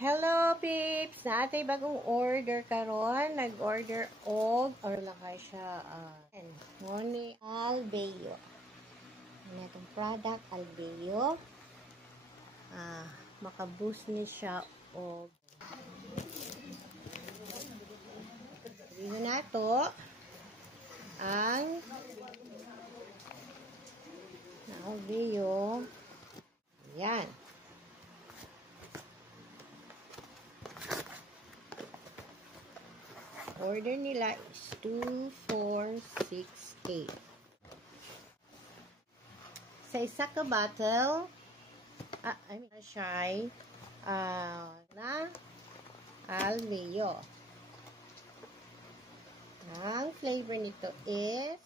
Hello, peeps! Natay bagong order karon. Nag-order og or lakay siya Moni Albeyo. Ano itong product, Albeyo. Makaboost ni siya og sabihin na to ang Albeyo. Yan. Order nila is 2468. Sa isa ka bottle, siya na Albeyo. Ang flavor nito is